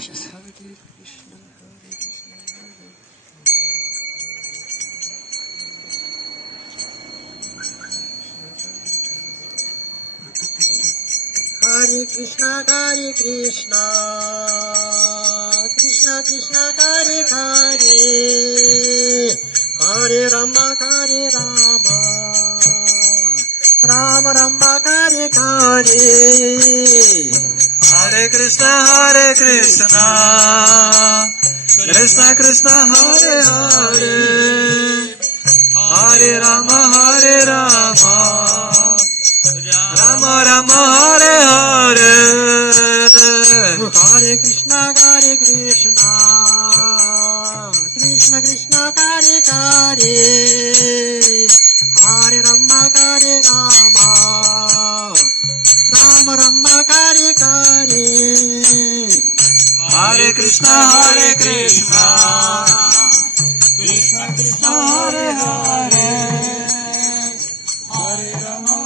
Hare Krishna, Krishna Krishna, Hare Hare, Hare Rama, Rama Rama, Hare Hare. Hare Krishna, Krishna Krishna, Hare Hare, Hare Rama, Rama Rama, Hare Hare. Hare Krishna, Krishna Krishna, Hare Hare, Hare Rama, Rama Rama, Hare Hare. Hare Krishna, Krishna Krishna, Hare Hare, Hare Rama,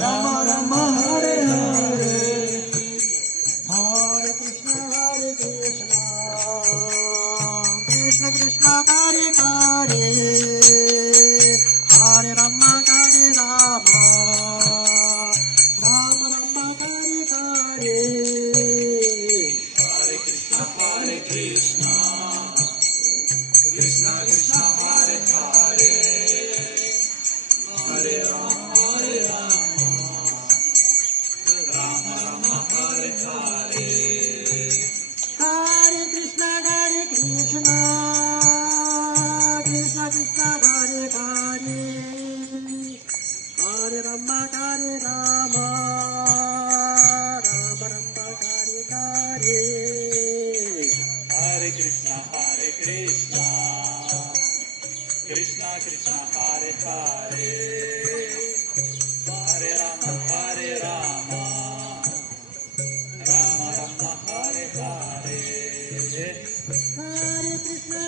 Rama Rama, Hare Hare. Hare Krishna, Krishna Krishna, Hare Hare, Hare Rama, Rama Rama, Hare Hare. Hare Krishna, Krishna Krishna, Hare Hare, Hare Rama, Rama Rama, Hare Hare. Hare Krishna, Krishna Krishna, Hare Hare, Hare Rama, Rama Rama, Hare Hare. Hare Krishna, Krishna Krishna Krishna, Hare Hare, Hare Rama, Rama Rama, Hare Hare. Hare Krishna, Krishna Krishna Krishna, Hare Hare, Hare Rama, Rama Rama, Hare Hare. Hare Krishna,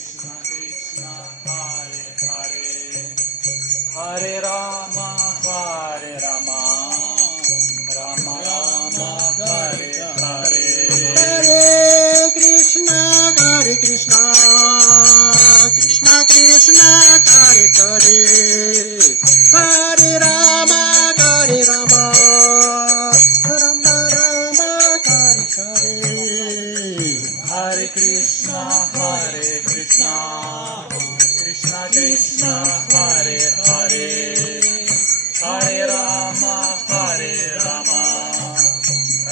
Krishna Krishna, Hare Hare, Hare Rama, Rama Rama, Hare Hare. Hare Krishna, Krishna Krishna, Hare Hare, Hare Rama, Rama Rama, Hare Hare. Hare Krishna, Krishna Krishna, Hare Hare, Hare Rama,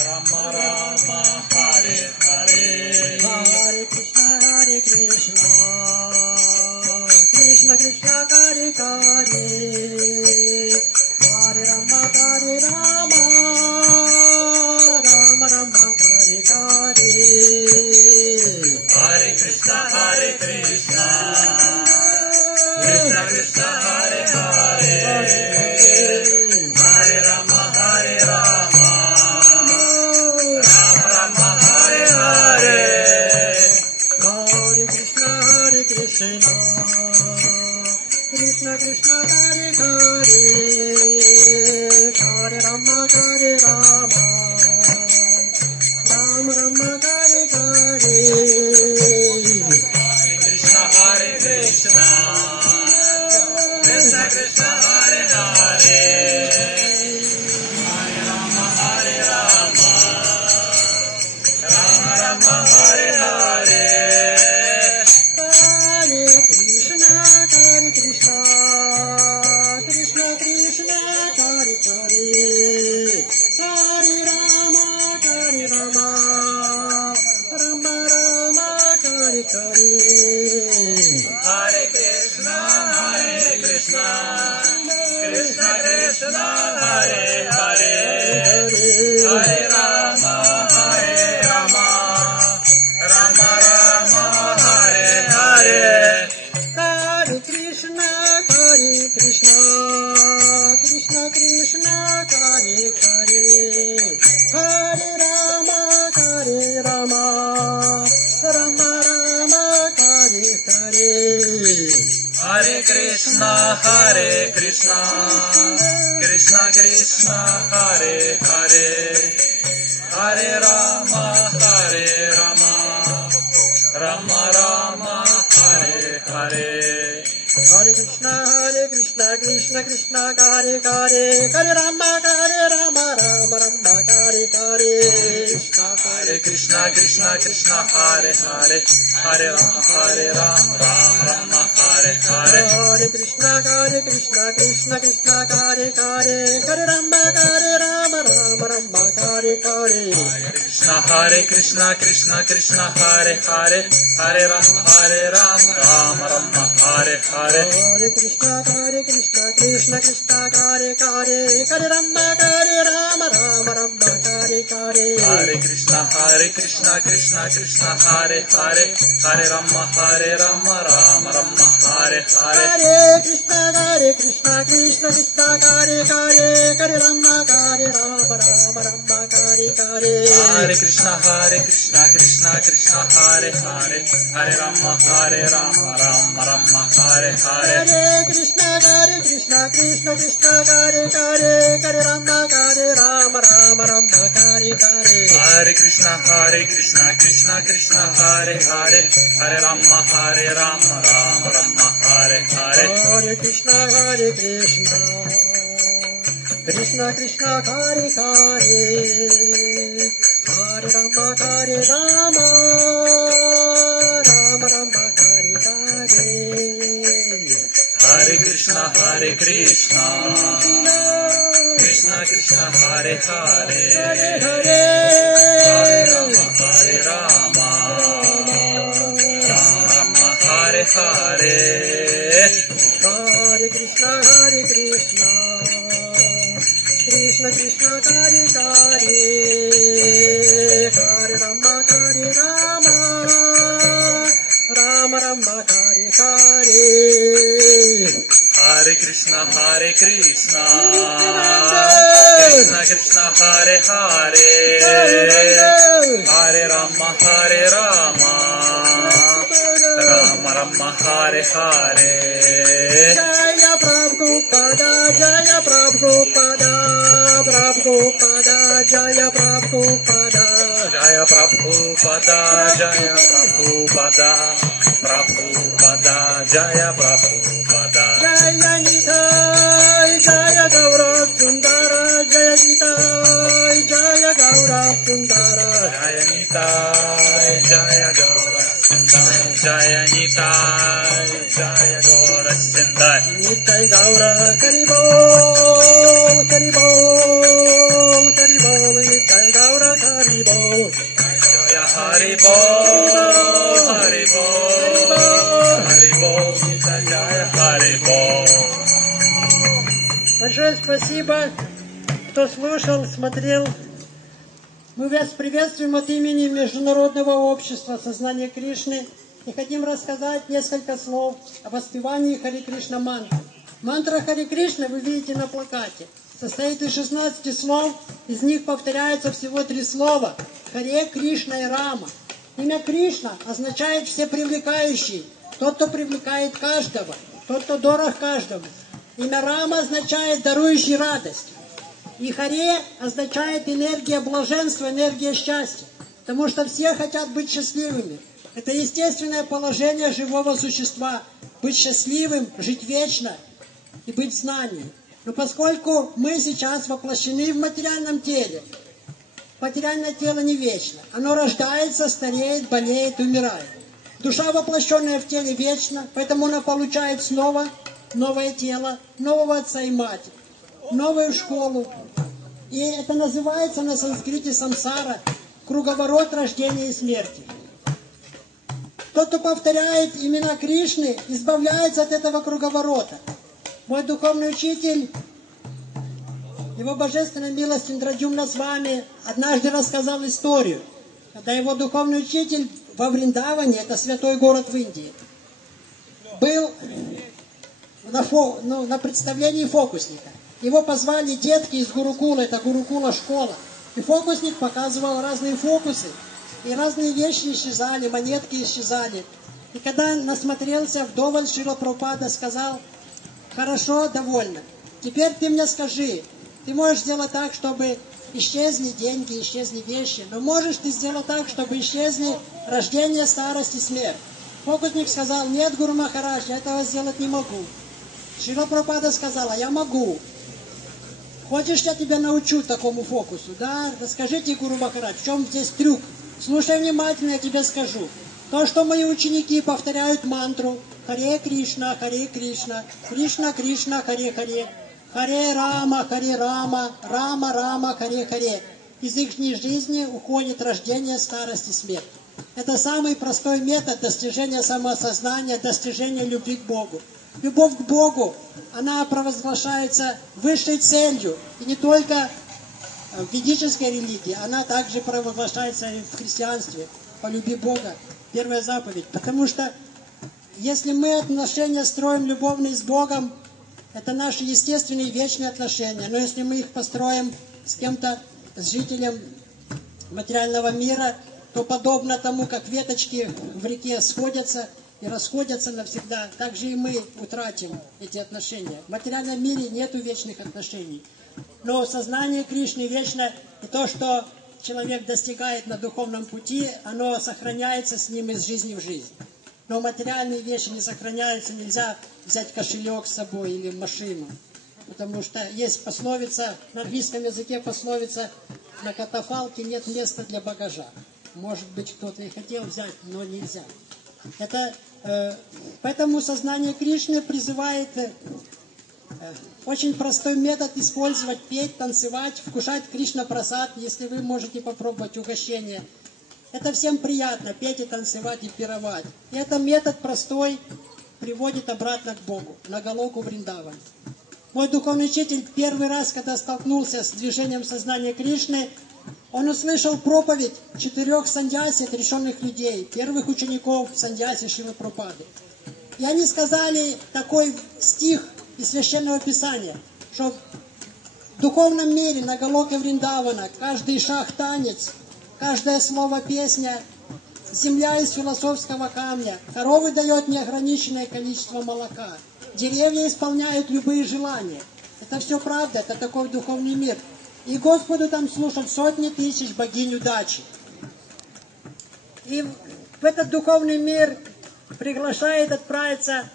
Rama Rama, Hare Hare. Hare Krishna, Krishna Krishna, Hare Hare, Hare Rama, Rama Rama, Hare Hare. Hare Krishna, Krishna Krishna, Hare Hare, Hare Rama, Rama Rama, Hare Hare. Hare Krishna, Krishna Krishna, Hare Hare, Hare Rama, Rama Rama, Hare Hare. Hare Krishna, Krishna Krishna, Hare Krishna, Krishna Krishna, Hare Hare, Hare Rama, Hare Rama, Rama Rama, Hare Hare. Hare Krishna, Krishna Krishna, Hare Hare, Hare Rama, Rama Rama, Hare Hare. Hare Krishna, Krishna Krishna, Hare Hare, Hare Rama, Rama Rama, Hare Hare. Hare Krishna, Krishna Krishna, Hare Hare, Hare Rama, Rama Rama, Hare Hare. Hare Krishna, Krishna Krishna, Hare Hare, Hare Rama, Rama Rama, Hare Hare. Hare Krishna, Krishna Krishna, Hare Hare, Hare Rama, Rama Rama, Hare Hare. Hare Krishna, Krishna Krishna, Hare Hare, Hare Rama, Rama Rama, Hare Hare. Hare Krishna, Krishna Krishna, Hare Hare, Hare Rama, Rama Rama, Hare Hare. Hare Krishna, Krishna Krishna, Hare Hare, Hare Rama, Rama Rama, Hare Hare. Hare Krishna, Krishna Krishna, Hare Hare, Hare Rama, Rama Rama, Hare Hare. Hare Krishna, Krishna Krishna, Hare Hare, Hare Rama, Rama Rama, Hare Hare. Hare Krishna, Krishna Krishna, Hare Hare, Hare Rama, Rama Rama, Hare Hare. Hare Krishna, Krishna Krishna, Hare Hare, Hare Hare Rama, Rama Rama, Hare Hare. Hare Krishna, Krishna Krishna, Hare Hare, Hare Rama, Rama Rama, Hare Hare. Hare Krishna, Krishna Krishna, Hare Hare, Hare Rama, Rama Rama, Hare Hare. Jaya Prabhupada, Jaya Prabhupada, Prabhupada, Jaya Prabhupada. Jaya Prabhupada, Jaya Prabhupada, Prabhupada, Jaya Prabhupada. Jaya Nitai, Jaya Gaura Sundara, Jaya Nitai, Jaya Gaura Sundara. Jaya Nitai, Jaya Gaura Sundar, Jaya Nitai, Jaya Gaura Sundar. Nitai Gaura Karibo, Karibo, Karibo, Nitai Gaura Karibo. Jaya Haribo, Haribo, Haribo, Nitai Jaya Haribo. Большое спасибо, кто слушал, смотрел. Мы вас приветствуем от имени Международного общества сознания Кришны и хотим рассказать несколько слов о воспевании Харе Кришна мантры. Мантра Харе Кришна вы видите на плакате. Состоит из 16 слов, из них повторяется всего 3 слова. Харе, Кришна и Рама. Имя Кришна означает всепривлекающий, тот, кто привлекает каждого, тот, кто дорог каждому. Имя Рама означает дарующий радость. И Харе означает энергия блаженства, энергия счастья. Потому что все хотят быть счастливыми. Это естественное положение живого существа. Быть счастливым, жить вечно и быть в знании. Но поскольку мы сейчас воплощены в материальном теле, материальное тело не вечно. Оно рождается, стареет, болеет, умирает. Душа, воплощенная в теле, вечна, поэтому она получает снова новое тело, нового отца и мать, новую школу. И это называется на санскрите самсара, круговорот рождения и смерти. Тот, кто повторяет имена Кришны, избавляется от этого круговорота. Мой духовный учитель, его божественная милость Индраджумна с вами, однажды рассказал историю, когда его духовный учитель во Вриндаване, это святой город в Индии, был на представлении фокусника. Его позвали детки из Гурукула, это Гурукула школа. И фокусник показывал разные фокусы. И разные вещи исчезали, монетки исчезали. И когда насмотрелся вдоволь, Шрила Прабхупада сказал: Хорошо, довольно. Теперь ты мне скажи, ты можешь сделать так, чтобы исчезли деньги, исчезли вещи, но можешь ты сделать так, чтобы исчезли рождение, старость и смерть? Фокусник сказал, нет, Гуру Махарадж, я этого сделать не могу. Шрила Прабхупада сказала, я могу. Хочешь, я тебя научу такому фокусу? Да, расскажите, Гуру Махарадж, в чем здесь трюк? Слушай внимательно, я тебе скажу. То, что мои ученики повторяют мантру Харе Кришна, Кришна Кришна, Харе Харе, Харе Рама, Рама Рама, Харе Харе. Из их жизни уходит рождение, старость и смерть. Это самый простой метод достижения самоосознания, достижения любви к Богу. Любовь к Богу, она провозглашается высшей целью. И не только в ведической религии, она также провозглашается и в христианстве. Полюби Бога. Первая заповедь. Потому что если мы отношения строим любовные с Богом, это наши естественные вечные отношения. Но если мы их построим с кем-то, с жителем материального мира, то подобно тому, как веточки в реке сходятся и расходятся навсегда, так же и мы утратим эти отношения. В материальном мире нет вечных отношений. Но сознание Кришны вечно, и то, что человек достигает на духовном пути, оно сохраняется с ним из жизни в жизнь. Но материальные вещи не сохраняются, нельзя взять кошелек с собой или машину. Потому что есть пословица, на английском языке пословица, на катафалке нет места для багажа. Может быть, кто-то и хотел взять, но нельзя. Поэтому сознание Кришны призывает очень простой метод использовать, петь, танцевать, вкушать Кришна-прасад, если вы можете попробовать угощение. Это всем приятно, петь и танцевать и пировать. И этот метод простой приводит обратно к Богу, на Галоку Вриндаван. Мой духовный учитель первый раз, когда столкнулся с движением сознания Кришны, он услышал проповедь 4 саньяси, отрешенных людей, первых учеников саньяси Шрилы Прабхупады. И они сказали такой стих из Священного Писания, что в духовном мире на Галоке Вриндавана каждый шаг танец, каждое слово песня, земля из философского камня, коровы дает неограниченное количество молока, деревья исполняют любые желания. Это все правда, это такой духовный мир. И Господу там слушают сотни тысяч богинь удачи. И в этот духовный мир приглашает отправиться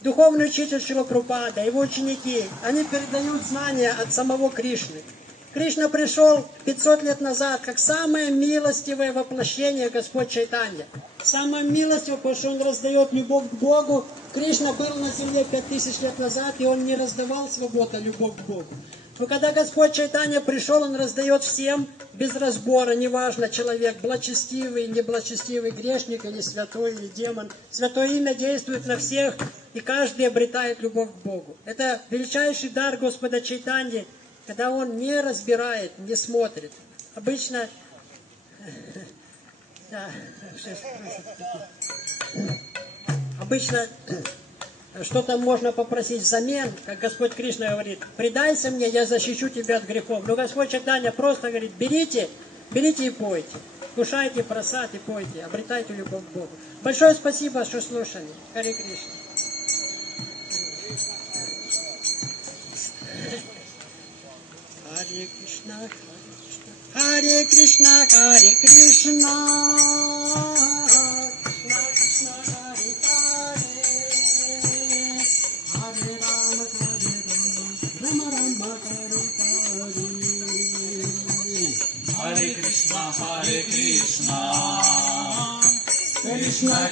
духовный учитель Шрила Прабхупада, его ученики. Они передают знания от самого Кришны. Кришна пришел 500 лет назад, как самое милостивое воплощение Господь Чайтанья. Самое милостивое, потому что он раздает любовь к Богу. Кришна был на земле 5000 лет назад, и он не раздавал свободу, любовь к Богу. Но когда Господь Чайтанья пришел, он раздает всем без разбора, неважно, человек благочестивый, неблагочестивый, грешник или святой, или демон. Святое имя действует на всех, и каждый обретает любовь к Богу. Это величайший дар Господа Чайтаньи, когда он не разбирает, не смотрит. Обычно что-то можно попросить взамен, как Господь Кришна говорит, предайся мне, я защищу тебя от грехов. Но Господь Чайтанья просто говорит, берите и пойте. Кушайте прасад и пойте, обретайте любовь к Богу. Большое спасибо, что слушали. Харе Кришна. Харе Кришна, Харе Кришна, Харе Кришна. Hare Krishna, Krishna